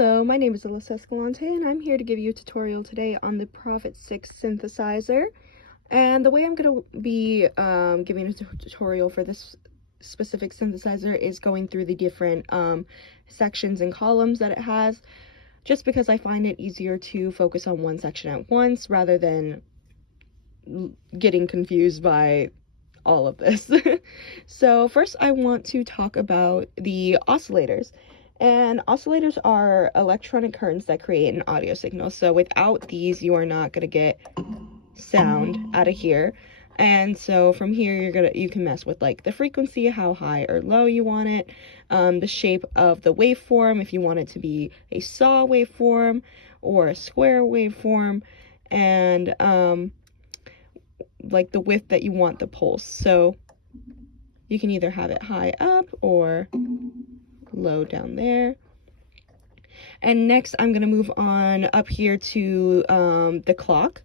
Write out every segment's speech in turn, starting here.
Hello, my name is Alyssa Escalante, and I'm here to give you a tutorial today on the Prophet 6 synthesizer. And the way I'm going to be giving a tutorial for this specific synthesizer is going through the different sections and columns that it has, just because I find it easier to focus on one section at once rather than getting confused by all of this. So first I want to talk about the oscillators. And oscillators are electronic currents that create an audio signal. So without these, you are not going to get sound out of here. And so from here, you can mess with like the frequency, how high or low you want it, the shape of the waveform, if you want it to be a saw waveform or a square waveform, and like the width that you want the pulse. So you can either have it high up or low down there. And next I'm going to move on up here to the clock.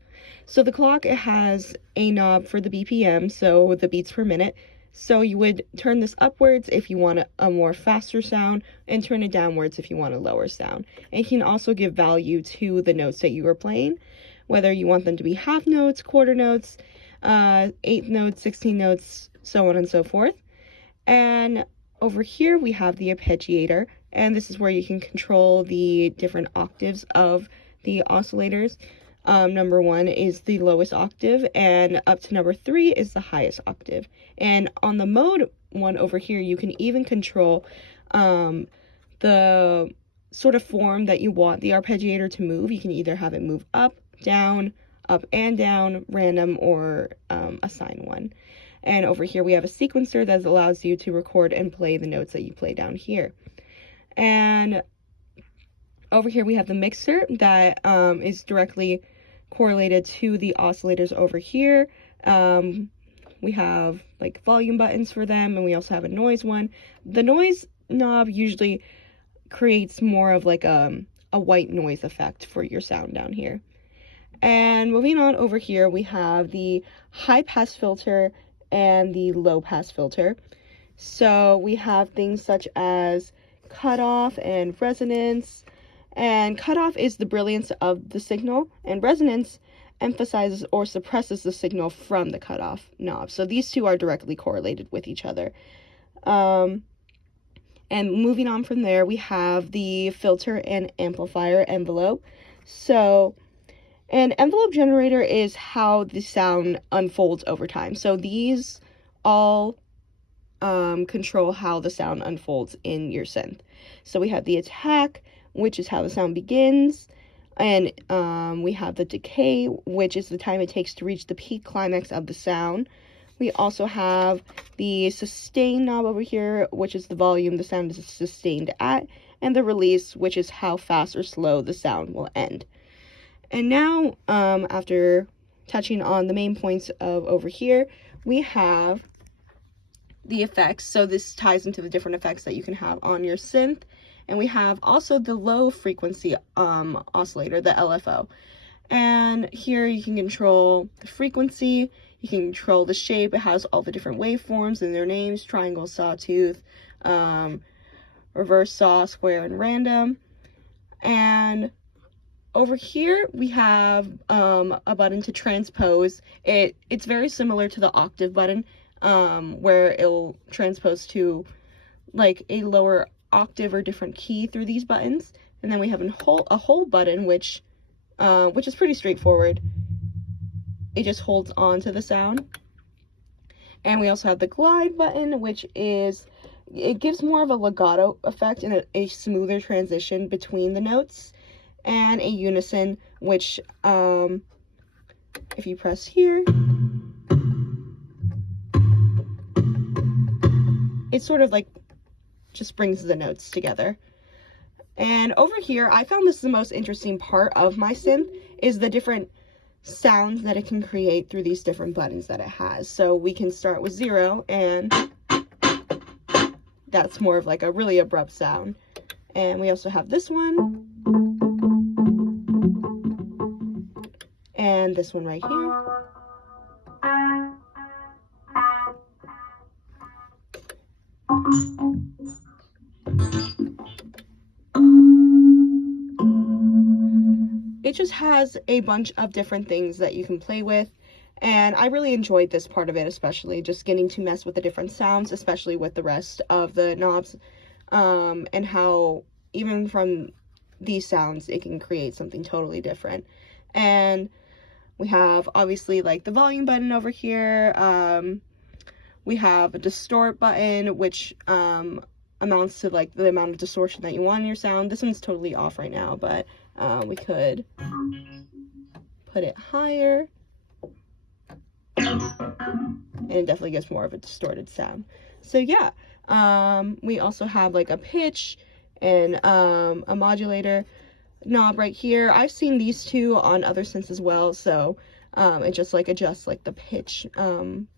So the clock, it has a knob for the BPM, so the beats per minute. So you would turn this upwards if you want a more faster sound, and turn it downwards if you want a lower sound. And you can also give value to the notes that you are playing, whether you want them to be half notes, quarter notes, eighth notes, 16 notes, so on and so forth. And over here we have the arpeggiator, and this is where you can control the different octaves of the oscillators. Number 1 is the lowest octave, and up to number 3 is the highest octave. And on the mode one over here, you can even control the sort of form that you want the arpeggiator to move. You can either have it move up and down, random, or assign one. And over here we have a sequencer that allows you to record and play the notes that you play down here. And over here we have the mixer that is directly correlated to the oscillators over here. We have like volume buttons for them, and we also have a noise one. The noise knob usually creates more of like a white noise effect for your sound down here. And moving on over here, we have the high pass filter and the low pass filter. So we have things such as cutoff and resonance. And cutoff is the brilliance of the signal, and resonance emphasizes or suppresses the signal from the cutoff knob. So these two are directly correlated with each other. And moving on from there, we have the filter and amplifier envelope. So an envelope generator is how the sound unfolds over time. So these all control how the sound unfolds in your synth. So we have the attack, which is how the sound begins, and we have the decay, which is the time it takes to reach the peak climax of the sound. We also have the sustain knob over here, which is the volume the sound is sustained at, and the release, which is how fast or slow the sound will end. And now, after touching on the main points of over here, we have the effects. So this ties into the different effects that you can have on your synth. And we have also the low frequency oscillator, the LFO. And here you can control the frequency, you can control the shape. It has all the different waveforms and their names: triangle, sawtooth, reverse saw, square, and random. And over here we have a button to transpose. It's very similar to the octave button, where it'll transpose to like a lower octave or different key through these buttons. And then we have a hold button, which is pretty straightforward. It just holds on to the sound. And we also have the glide button, which it gives more of a legato effect and a smoother transition between the notes. And a unison, which if you press here, it sort of like just brings the notes together. And over here, I found this the most interesting part of my synth, is the different sounds that it can create through these different buttons that it has. So we can start with 0, and that's more of like a really abrupt sound. And we also have this one, and this one right here. it just has a bunch of different things that you can play with. And I really enjoyed this part of it, especially just getting to mess with the different sounds, especially with the rest of the knobs, and how even from these sounds it can create something totally different. And we have obviously like the volume button over here. We have a distort button, which amounts to like the amount of distortion that you want in your sound. This one's totally off right now, but we could put it higher, and it definitely gets more of a distorted sound. So yeah, we also have like a pitch and a modulator knob right here. I've seen these two on other synths as well, so it just like adjusts like the pitch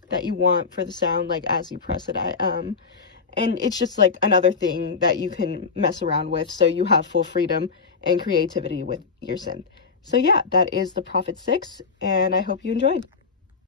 that you want for the sound, like as you press it. And it's just like another thing that you can mess around with, so you have full freedom and creativity with your synth. So yeah, that is the Prophet 6, and I hope you enjoyed.